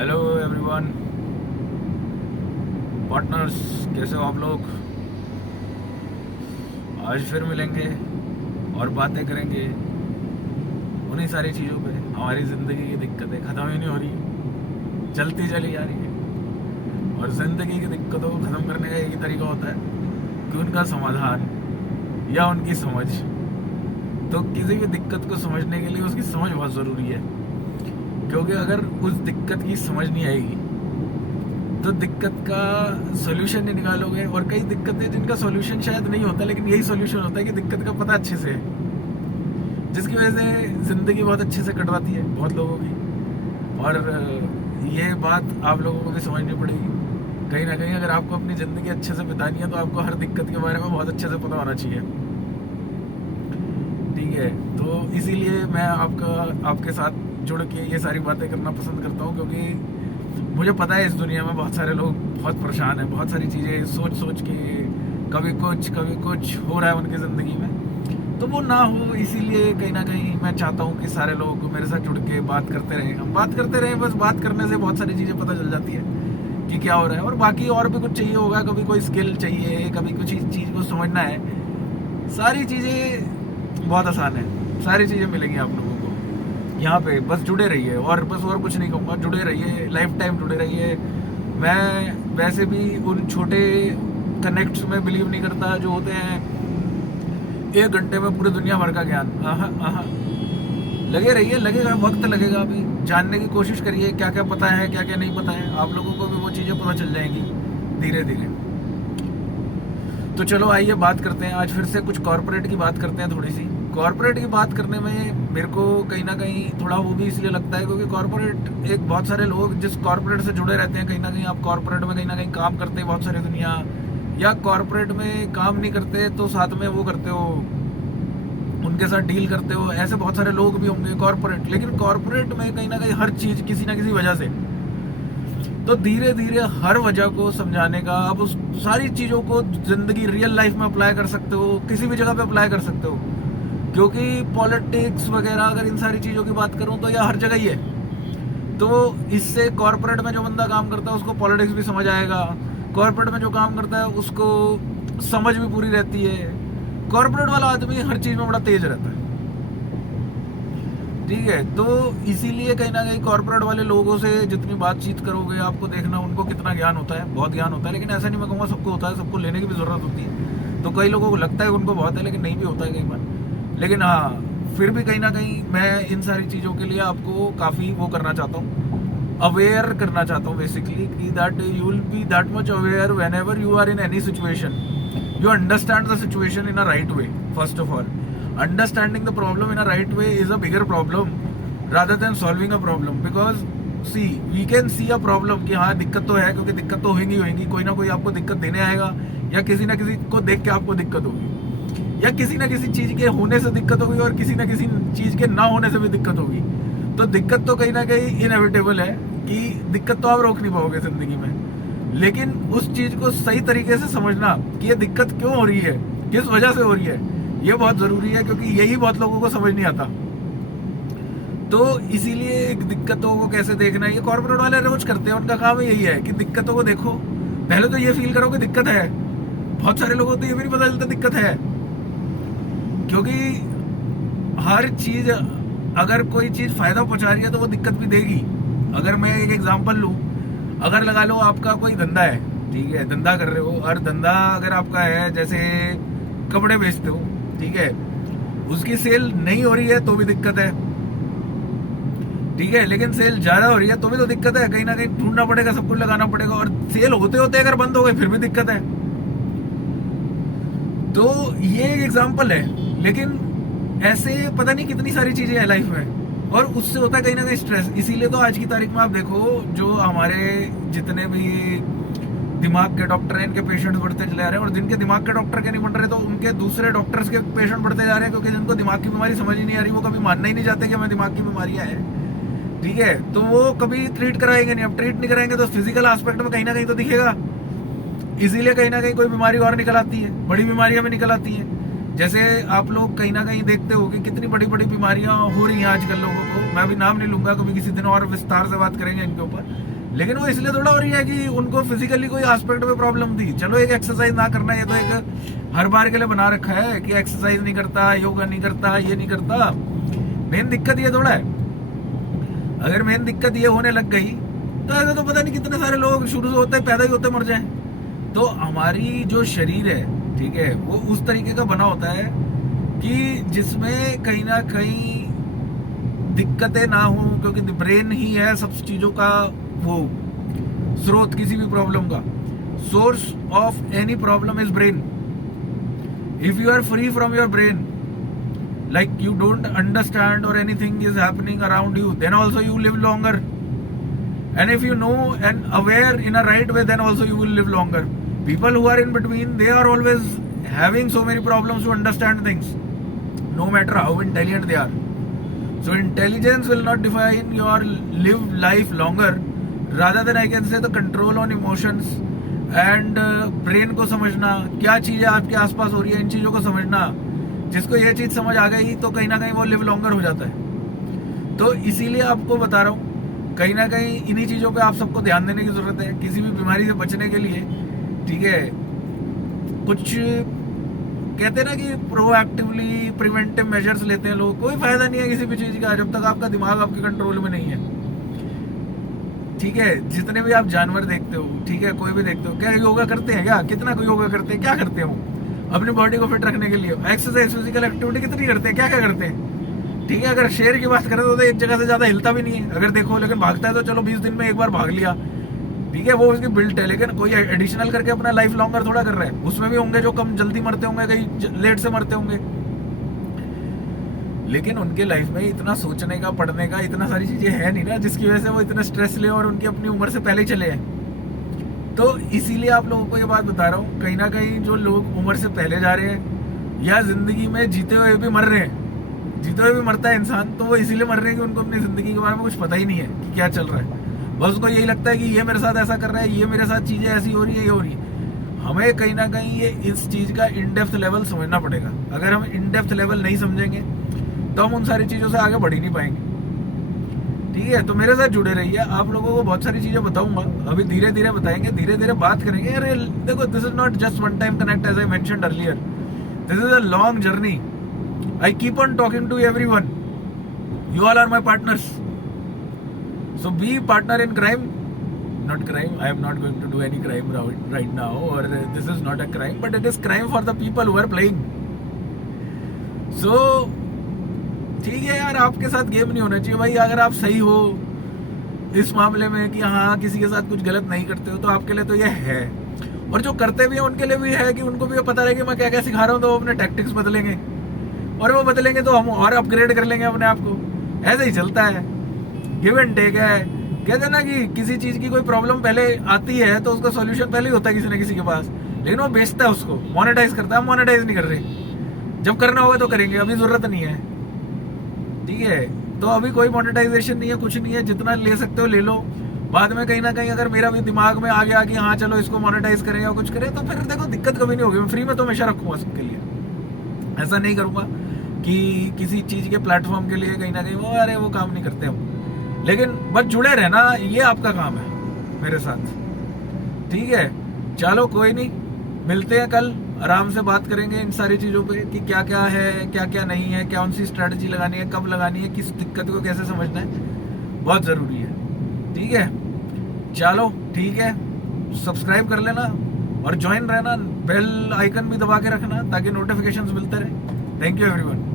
Hello everyone, partners, कैसे हो आप लोग। आज फिर मिलेंगे और बातें करेंगे उन्हीं सारी चीज़ों पे। हमारी ज़िंदगी की दिक्कतें ख़त्म ही नहीं हो रही, चलती चली जा रही है। और ज़िंदगी की दिक्कतों को ख़त्म करने का एक ही तरीका होता है कि उनका समाधान या उनकी समझ। तो किसी भी दिक्कत को समझने के लिए उसकी समझ बहुत ज़रूरी है, क्योंकि अगर उस दिक्कत की समझ नहीं आएगी तो दिक्कत का सॉल्यूशन नहीं निकालोगे। और कई दिक्कतें जिनका सॉल्यूशन शायद नहीं होता, लेकिन यही सॉल्यूशन होता है कि दिक्कत का पता अच्छे से है, जिसकी वजह से ज़िंदगी बहुत अच्छे से कटवाती है बहुत लोगों की। और ये बात आप लोगों को भी समझनी पड़ेगी कहीं ना कहीं। अगर आपको अपनी ज़िंदगी अच्छे से बितानी है तो आपको हर दिक्कत के बारे में बहुत अच्छे से पता होना चाहिए, ठीक है। तो इसीलिए मैं आपके साथ जुड़ के ये सारी बातें करना पसंद करता हूँ, क्योंकि मुझे पता है इस दुनिया में बहुत सारे लोग बहुत परेशान हैं, बहुत सारी चीज़ें सोच सोच के कभी कुछ हो रहा है उनकी ज़िंदगी में, तो वो ना हो। इसीलिए कहीं ना कहीं मैं चाहता हूँ कि सारे लोग मेरे साथ जुड़ के बात करते रहें, हम बात करते रहें। बस बात करने से बहुत सारी चीज़ें पता चल जाती है कि क्या हो रहा है। और बाकी और भी कुछ चाहिए होगा, कभी कोई स्किल चाहिए, कभी कुछ चीज़ को समझना है, सारी चीज़ें बहुत आसान है, सारी चीज़ें मिलेंगी आप लोगों को यहाँ पे। बस जुड़े रहिए, और बस और कुछ नहीं कहूँगा, जुड़े रहिए, लाइफ टाइम जुड़े रहिए। मैं वैसे भी उन छोटे कनेक्ट्स में बिलीव नहीं करता जो होते हैं 1 घंटे में पूरी दुनिया भर का ज्ञान। आहा, लगे रहिए, लगेगा, वक्त लगेगा। अभी जानने की कोशिश करिए क्या क्या पता है, क्या क्या नहीं पता है। आप लोगों को भी वो चीज़ें पता चल जाएंगी धीरे धीरे। तो चलो आइए बात करते हैं आज फिर से कुछ कॉर्पोरेट की बात करते हैं। थोड़ी सी कॉर्पोरेट की बात करने में मेरे को कहीं ना कहीं थोड़ा वो भी इसलिए लगता है क्योंकि कॉर्पोरेट एक बहुत सारे लोग जिस कॉर्पोरेट से जुड़े रहते हैं, कहीं ना कहीं आप कॉर्पोरेट में कहीं ना कहीं काम करते हैं बहुत सारी दुनिया, या कॉर्पोरेट में काम नहीं करते तो साथ में वो करते हो, उनके साथ डील करते हो, ऐसे बहुत सारे लोग भी होंगे कॉर्पोरेट। लेकिन कॉर्पोरेट में कहीं ना कहीं हर चीज़ किसी ना किसी वजह से, तो धीरे धीरे हर वजह को समझाने का, आप उस सारी चीज़ों को ज़िंदगी रियल लाइफ में अप्लाई कर सकते हो, किसी भी जगह पे अप्लाई कर सकते हो। क्योंकि पॉलिटिक्स वगैरह अगर इन सारी चीज़ों की बात करूं तो यह हर जगह ही है। तो इससे कॉर्पोरेट में जो बंदा काम करता है उसको पॉलिटिक्स भी समझ आएगा, कॉर्पोरेट में जो काम करता है उसको समझ भी पूरी रहती है। कॉर्पोरेट वाला आदमी हर चीज़ में बड़ा तेज रहता है, ठीक है। तो इसीलिए कहीं ना कहीं कॉर्पोरेट वाले लोगों से जितनी बातचीत करोगे आपको देखना उनको कितना ज्ञान होता है, बहुत ज्ञान होता है। लेकिन ऐसा नहीं मैं कहूँगा सबको होता है, सबको लेने की भी ज़रूरत होती है। तो कई लोगों को लगता है उनको बहुत है, लेकिन नहीं भी होता है कई बार। लेकिन हाँ, फिर भी कहीं ना कहीं मैं इन सारी चीज़ों के लिए आपको काफ़ी वो करना चाहता हूँ, अवेयर करना चाहता हूँ बेसिकली, कि that you will be that much aware whenever you are in any situation, you understand the situation in a right way. First of all, understanding the problem in a right way is a bigger problem rather than solving a problem. Because see we can see a problem कि हाँ दिक्कत तो है, क्योंकि दिक्कत तो होगी, कोई ना कोई आपको दिक्कत देने आएगा, या किसी ना किसी को देख के आपको दिक्कत होगी, या किसी ना किसी चीज़ के होने से दिक्कत होगी, और किसी ना किसी चीज़ के ना होने से भी दिक्कत होगी। तो दिक्कत तो कहीं ना कहीं इनएविटेबल है, कि दिक्कत तो आप रोक नहीं पाओगे ज़िंदगी में। लेकिन उस चीज़ को सही तरीके से समझना कि ये दिक्कत क्यों हो रही है, किस वजह से हो रही है, ये बहुत ज़रूरी है, क्योंकि यही बहुत लोगों को समझ नहीं आता। तो इसीलिए दिक्कतों को कैसे देखना है, ये कॉर्पोरेट वाले रोज करते हैं, उनका काम यही है कि दिक्कतों को देखो, पहले तो ये फील करो कि दिक्कत है। बहुत सारे लोगों को तो ये भी नहीं पता चलता दिक्कत है, क्योंकि हर चीज़, अगर कोई चीज़ फ़ायदा पहुंचा रही है तो वो दिक्कत भी देगी। अगर मैं एक एग्जांपल लूँ, अगर लगा लो आपका कोई धंधा है, ठीक है, धंधा कर रहे हो, और धंधा अगर आपका है जैसे कपड़े बेचते हो, ठीक है, उसकी सेल नहीं हो रही है तो भी दिक्कत है, ठीक है। लेकिन सेल ज़्यादा हो रही है तो भी तो दिक्कत है, कहीं ना कहीं ढूंढना पड़ेगा, सब कुछ लगाना पड़ेगा। और सेल होते होते अगर बंद हो गई फिर भी दिक्कत है। तो ये एक एग्जांपल है, लेकिन ऐसे पता नहीं कितनी सारी चीजें हैं लाइफ में, और उससे होता है कहीं ना कहीं स्ट्रेस। इसीलिए तो आज की तारीख में आप देखो, जो हमारे जितने भी दिमाग के डॉक्टर हैं, इनके पेशेंट्स बढ़ते चले जा रहे हैं, और जिनके दिमाग के डॉक्टर के नहीं बन रहे तो उनके दूसरे डॉक्टर्स के पेशेंट बढ़ते जा रहे हैं, क्योंकि जिनको दिमाग की बीमारी समझ ही नहीं आ रही, वो कभी मानना ही नहीं चाहते कि हमें दिमाग की बीमारियां हैं, ठीक है। तो वो कभी ट्रीट कराएंगे नहीं। अब ट्रीट नहीं कराएंगे तो फिजिकल एस्पेक्ट में कहीं ना कहीं तो दिखेगा। इसीलिए कहीं ना कहीं कोई बीमारी और निकल आती है, बड़ी बीमारियां भी निकल आती हैं। जैसे आप लोग कहीं ना कहीं देखते हो कि कितनी बड़ी बड़ी बीमारियां हो रही हैं आजकल लोगों को। मैं अभी नाम नहीं लूंगा, कभी किसी दिन और विस्तार से बात करेंगे इनके ऊपर। लेकिन वो इसलिए थोड़ा हो रही है कि उनको फिजिकली कोई एस्पेक्ट में प्रॉब्लम थी। चलो एक एक्सरसाइज ना करना, ये तो एक हर बार के लिए बना रखा है कि एक्सरसाइज नहीं करता, योगा नहीं करता, ये नहीं करता। मेन दिक्कत ये थोड़ा है, अगर मेन दिक्कत ये होने लग गई तो ऐसा तो पता नहीं कितने सारे लोग शुरू से होते पैदा ही होते मर जाएं। तो हमारी जो शरीर है, ठीक है, वो उस तरीके का बना होता है कि जिसमें कहीं ना कहीं दिक्कतें ना हो, क्योंकि ब्रेन ही है सब चीजों का वो स्रोत किसी भी प्रॉब्लम का। Source of any problem is brain. If you are free from your brain, like you don't understand or anything is happening around you, then also you live longer. And if you know and aware in a right way, then also you will live longer. People who are in between, they are always having so many problems to understand things, no matter how intelligent they are. So intelligence will not define your live life longer. Rather than I can say the control on emotions and brain को समझना, क्या चीजें आपके आसपास हो रही है, इन चीजों को समझना। जिसको ये चीज समझ आ गई तो कहीं ना कहीं वो लिव लॉन्गर हो जाता है। तो इसीलिए आपको बता रहा हूँ, कहीं ना कहीं इन्हीं चीजों पे आप सबको ध्यान देने की जरूरत है किसी भी बीमारी से बचने के लिए, ठीक है। कुछ कहते हैं ना कि प्रोएक्टिवली प्रिवेंटिव मेजर्स लेते हैं लोग, कोई फायदा नहीं है किसी भी चीज का जब तक आपका दिमाग आपके कंट्रोल में नहीं है, ठीक है। जितने भी आप जानवर देखते हो, ठीक है, कोई भी देखते हो, क्या योगा करते हैं? क्या कितना कोई योगा करते हैं? क्या करते हो अपनी बॉडी को फिट रखने के लिए? एक्सरसाइज फिजिकल एक्टिविटी कितनी करते हैं? क्या क्या करते हैं? ठीक है, अगर शेर की बात करें तो एक जगह से ज्यादा हिलता भी नहीं है अगर देखो, लेकिन भागता है तो चलो 20 दिन में एक बार भाग लिया, ठीक है, वो उसकी बिल्ट है। लेकिन कोई एडिशनल करके अपना लाइफ लॉन्गर थोड़ा कर रहा है। उसमें भी होंगे जो कम जल्दी मरते होंगे, कहीं लेट से मरते होंगे, लेकिन उनके लाइफ में इतना सोचने का, पढ़ने का, इतना सारी चीजें है नहीं ना जिसकी वजह से वो इतना स्ट्रेस ले और उनकी अपनी उम्र से पहले ही चले हैं। तो इसीलिए आप लोगों को ये बात बता रहा हूँ, कहीं ना कहीं जो लोग उम्र से पहले जा रहे हैं या जिंदगी में जीते हुए भी मर रहे हैं, जीते हुए भी मरता है इंसान, तो वो इसीलिए मर रहे हैं कि उनको अपनी जिंदगी के बारे में कुछ पता ही नहीं है कि क्या चल रहा है। बस उसको यही लगता है कि ये मेरे साथ ऐसा कर रहा है, ये मेरे साथ चीजें ऐसी हो रही है, ये हो रही है। हमें कहीं ना कहीं ये इस चीज का इन डेप्थ लेवल समझना पड़ेगा। अगर हम इन डेप्थ लेवल नहीं समझेंगे तो हम उन सारी चीजों से आगे बढ़ ही नहीं पाएंगे, ठीक है। तो मेरे साथ जुड़े रहिए, आप लोगों को बहुत सारी चीजें बताऊंगा, अभी धीरे धीरे बताएंगे, धीरे धीरे बात करेंगे। अरे देखो, this is not just one time connect, as I mentioned earlier, this is a long journey. I keep on talking to everyone, you all are my partners, so be partner in crime, not crime, I am not going to do any crime right now, और this is not a crime, but it is crime for the people who are playing. So ठीक है यार, आपके साथ game नहीं होना चाहिए भाई। अगर आप सही हो इस मामले में कि हाँ किसी के साथ कुछ गलत नहीं करते हो, तो आपके लिए तो ये है, और जो करते भी हैं उनके लिए भी है कि उनको भी पता रहे कि मैं क्या क्या सिखा रहा हूँ, तो वो अपने टैक्टिक्स बदलेंगे, और वो बदलेंगे तो हम और अपग्रेड कर लेंगे अपने आप को। ऐसे ही चलता है, गिव एंड टेक है। कहते हैं ना कि किसी चीज की कोई प्रॉब्लम पहले आती है तो उसका सोल्यूशन पहले ही होता है किसी न किसी के पास, लेकिन वो बेचता है उसको, मोनेटाइज करता है। मोनेटाइज नहीं कर रहे, जब करना होगा तो करेंगे, अभी जरूरत नहीं है, ठीक है। तो अभी कोई मोनेटाइजेशन नहीं है, कुछ नहीं है, जितना ले सकते हो ले लो। बाद में कहीं ना कहीं अगर मेरा भी दिमाग में आ गया कि हाँ चलो इसको मोनेटाइज करें या कुछ करें, तो फिर देखो दिक्कत कभी नहीं होगी। मैं फ्री में तो हमेशा रखूंगा सबके लिए, ऐसा नहीं करूंगा कि किसी चीज के प्लेटफॉर्म के लिए कहीं ना कहीं वो अरे वो काम नहीं करते हम। लेकिन बस जुड़े रहना, ये आपका काम है मेरे साथ, ठीक है। चलो कोई नहीं, मिलते हैं कल, आराम से बात करेंगे इन सारी चीज़ों पे कि क्या क्या है, क्या क्या नहीं है, कौन सी स्ट्रैटेजी लगानी है, कब लगानी है, किस दिक्कत को कैसे समझना है, बहुत ज़रूरी है, ठीक है। चलो ठीक है, सब्सक्राइब कर लेना और ज्वाइन रहना, बेल आइकन भी दबा के रखना ताकि नोटिफिकेशंस मिलते रहे। Thank you everyone.